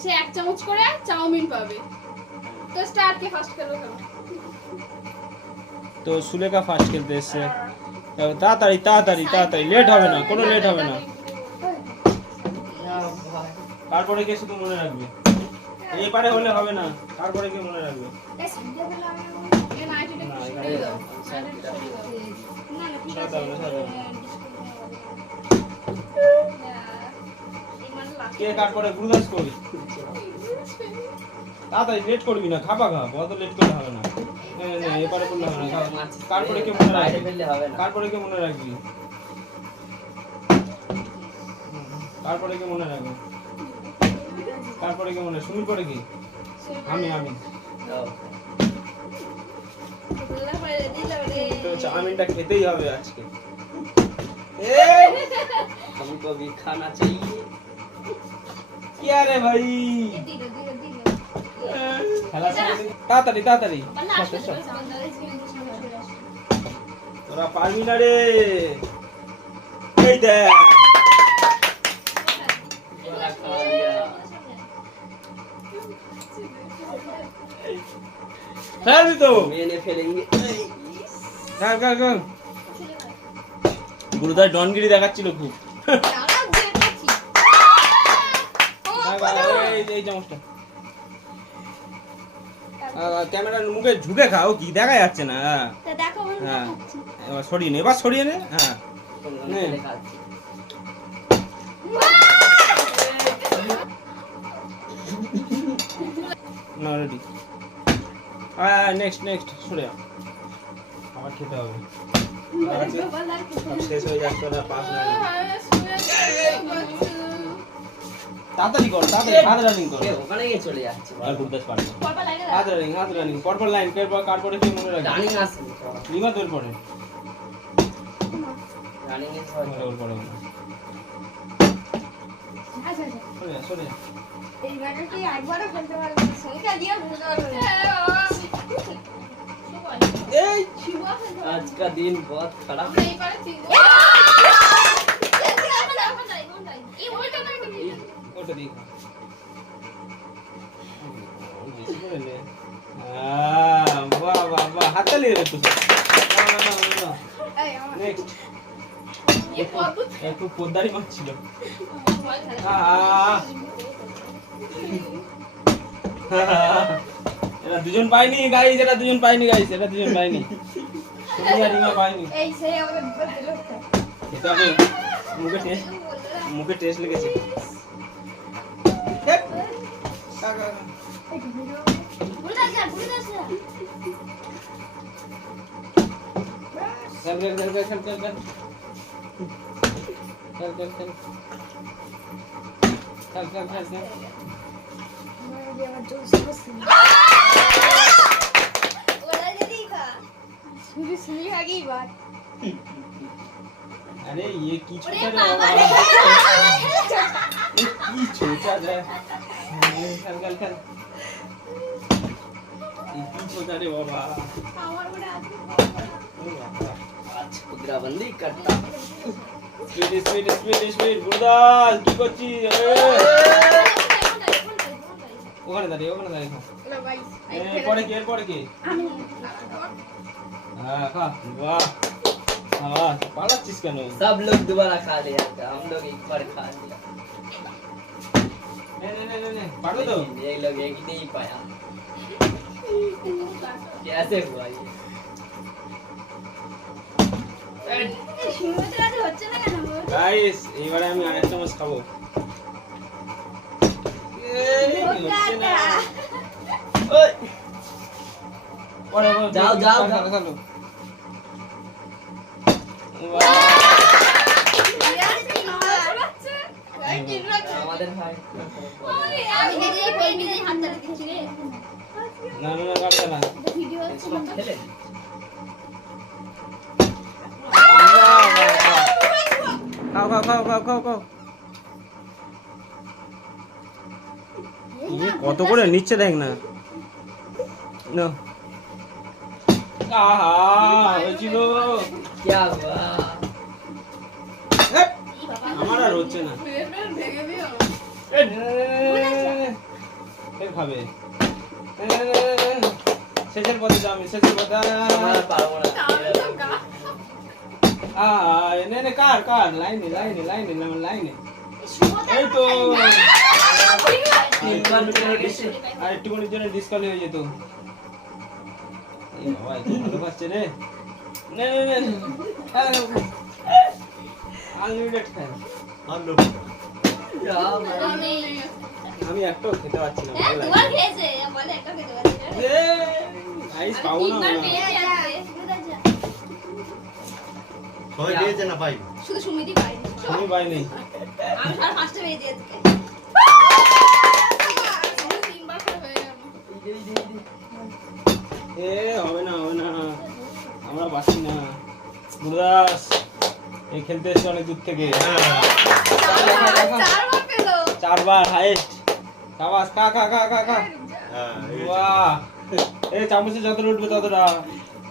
সে 1 চামচ করে চাউমিন পাবে। তো স্টার্ট কে ফার্স্ট খেলো খেলো। তো সুলেখা ফার্স্ট খেলতে এসছে। তাড়াতাড়ি তাড়াতাড়ি তাড়াতাড়ি, লেট হবে না, কোনো লেট হবে না। তারপরে কে শুধু মনে রাখবে, এইবারে হলে হবে না, তারপরে কে মনে রাখবে। এ নাইটিটা কি সরিয়ে দাও। নাইটিটা সরিয়ে দাও। না না ঠিক আছে। কে তারপরে গুরুদাস করবি, তাড়াতাড়ি লেট করবি না, খাবা খা, বড় লেট করলে হবে না। এবারে করলে হবে না, তারপরে কে মনে রাখবি, তারপরে কে মনে রাখবি, তারপরে কে মনে রাখবে, তারপরে কে মনে, সুমির পরে কি, আমি তো চাউমিনটা খেতেই হবে আজকে। हमको भी खाना चाहिए। क्या रे भाई, খেলা তাড়াতাড়ি তাড়াতাড়ি, তোরা পারবি না রে। এই দেখ খেলবি তো, मैंने फेलेंगे। খেল খেল খেল। গুরুদার ডনগিরি দেখাচ্ছিল খুব। এই চামচটা ক্যামেরার মুখে ঝুঁকে খাও, কি দেখা যাচ্ছে না। হ্যাঁ এবার সরিয়ে নে, এবার সরিয়ে নে। হ্যাঁ না রেডি, নেক্সট নেক্সট সরে যা, আবার খেতে হবে। শেষ হয়ে যাচ্ছে না, 5 মিনিট। তাড়াতাড়ি কর, তাড়াতাড়ি হাত রানিং কর। ওখানে গিয়ে চলে যাচ্ছে। আর গুরদাস পারবে। হাত রানিং পরপর লাইন কারপরে কি মনে রাখবে, রানিং আসে লিমা তোর পরে রানিং এর ওর পরে আচ্ছা সরে যা সরে যা। এই ব্যাটাকে একবারও খেলতে পারবে না, সেইটা দিয়ে বুঝতে পারবে না। এই आज का दिन बहुत खराब। আমরা এইবারে তিন ওটা দিই বেশি করে নে। বাহ বাহ বাহ, হাততালি দেবে একটু। নেক্সট একটু পোদ্দারি মারছিল। এরা দুজন পাইনি গাইস, এরা দুজন পাইনি গাইস, এরা দুজন পাইনি, সুমি আর রিমা পাইনি। এই সেই আমাদের দিল এটা আমি মুখে টেস্ট লেগেছে। अरे ये की छोटा रे बाबा, ये की छोटा रे, चल चल चल, ये की छोटा रे बाबा। आज खुदराबंदी करता। Speed speed speed speed, Gurudas কি করছিস? ওখানে দাঁড়িয়ে খা। এরপরে কি এরপরে কি? হ্যাঁ খা। বাহ বাহ, পালাচ্ছিস কেন? सब लोग दोबारा खा लिया था, हम लोग एक बार खा लिया। নে পারো তো? ये लोग एक नहीं पाया। कैसे हुआ ये? গাইস এইবারে আমি আরেক চামচ খাবো। যাও যাও খালো। আমাদের ভাই না না না কাটবে না। খেলে খাও খাও খাও খাও খাও খাও। কত করে নিচ্ছে দেখ না। নো আহা হয়েছিল। क्या हुआ? আমার আর হচ্ছে না। ফের খাবে শেষের পথে যাও আমি শেষের পথে আমার পারবো না নে কার লাইনে এই তো আর একটুখানির জন্য ডিসকাউন্ট হয়ে যেত এই বাবা এত ভালো খাচ্ছে রে নে আনলিমিটেড খাই আমি একটাও খেতে পারছি না আইস পাবো না সবাই পেয়েছে না ভাই শুধু সুমিতি পাই আমি পাইনি আমি আর ফার্স্টে পেয়ে দিয়েছি তিনবার করে হয়ে গেল হবে না আমরা পাচ্ছি না গুরুদাস এই খেলতে এসছে অনেক দূর থেকে চারবার পেলো 4 বার হাইস্ট সাবাস কা হ্যাঁ বাহ এই চামচে যতটা উঠবে ততটা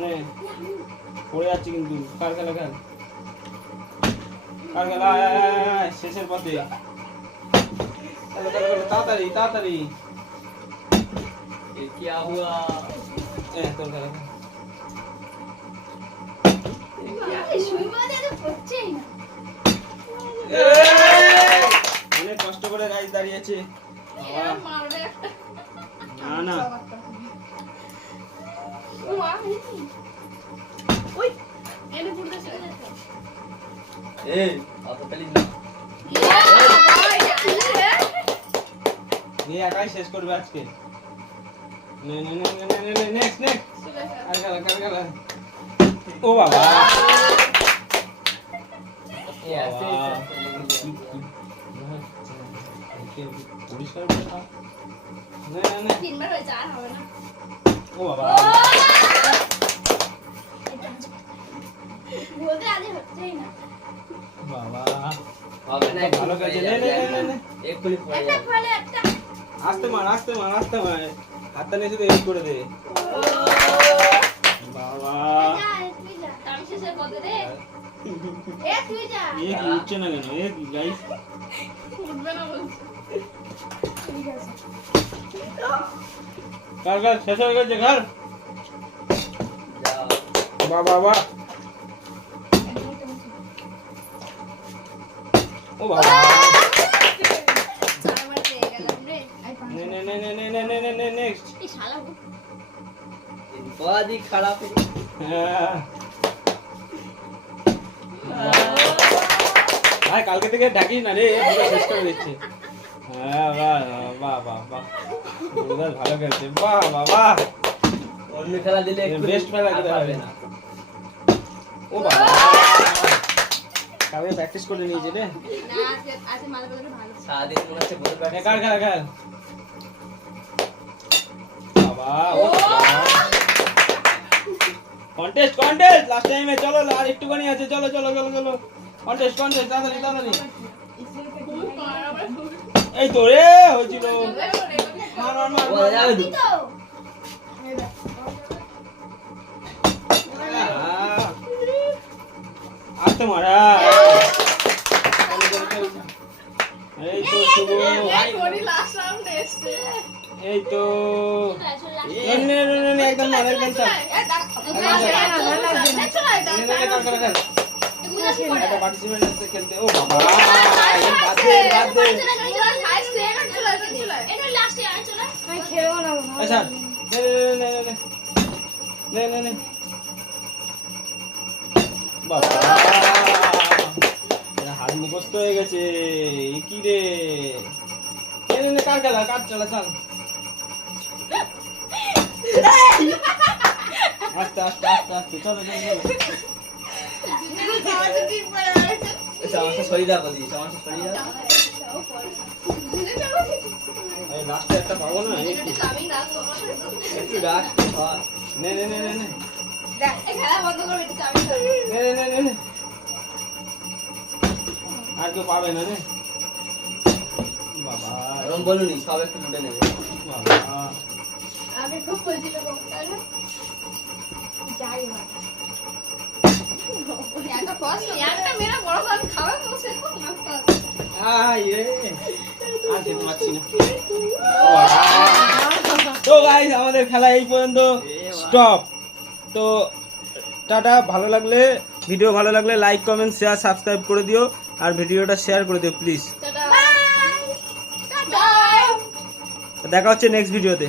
নে পড়ে যাচ্ছে কিন্তু কার খেলা শেষের পথে তাড়াতাড়ি ये क्या हुआ তোর খেলা অনেক কষ্ট করে গাইজ দাঁড়িয়েছে না ए आप पहले ना এই একাই শেষ করবে আজকে নেক্সট আর খেলা ও বাবা ये ऐसे পরিষ্কার তিনবার হয়েছে আর হবে না ও বাবা বলতে আজ হচ্ছেই না বাবা अब ना ভালো কাজে নে एक पुलिस पड़ একটা जाए ফলে একটা আস্তে মার হাতটা নিয়ে শুধু হেল্প করে দে বাবা তুই যা আমি শেষের পথে রে তুই যা কি উঠছে না কেন কি গাইস উঠবে না বলছি ঠিক আছে কার শেষ হয়ে গেছে ঘর जाओ বাবা ও বাবা চারবার পেয়ে গেলাম রে নে নেক্সট এই শালা बहुत ही खराब है ভাই কালকে থেকে ডাকিস না রে পুরো শেষ করে দিচ্ছে বাহ গুরুদাস ভালো খেলছে বাহ অন্য খেলা দিলে একটু বেস্ট খেলা খেলতে হবে না ও বাবা কালকে প্র্যাকটিস করে নিয়েছে রে না আজকে মাল বদলে ভালো সারাদিন মনে হচ্ছে বল ব্যাট কার খেল বাবা ও কন্টেস্ট লাস্ট টাইমে চলো আর একটুখানি আছে চলো কন্টেস্ট তাড়াতাড়ি এই তো রে হয়েছিল মার ও যাবে তো তো আস্তে মারা এই তো শুভ কোনি লাস্ট রাউন্ড এসছে এই তো নে একদম মারের ক্যান্সার একটা পার্টিসিপেন্ট আছে খেলতে ও বাবা বাদ দে আচ্ছা নে বাবা হাত মুখস্থ হয়ে গেছে কি রে নে কার খেলা কার চলা চল আস্তে চলো समोसा सॉरी दा बदी समोसा सॉरी दा এই লাস্টে একটা পাবো না একটু রাখ হ্যাঁ নে খেলা বন্ধ করে চাবি নে আর কেউ পাবে না রে বাবা এরকম বলুনি সব একটু লুটে নেবে বাবা আগে খুব বলছিল তাই না যাই না একটা ফার্স্ট একটা মেরা বড় বড় খাওয়া তো সে খুব মাস্টার আয় রে আর খেতে পাচ্ছি না বাবা গাইস আমাদের খেলা এই পর্যন্ত স্টপ। তো টাটা। ভিডিও ভালো লাগলে লাইক কমেন্ট শেয়ার সাবস্ক্রাইব করে দিও আর ভিডিওটা শেয়ার করে দিও প্লিজ। টাটা। দেখা হচ্ছে নেক্সট ভিডিওতে।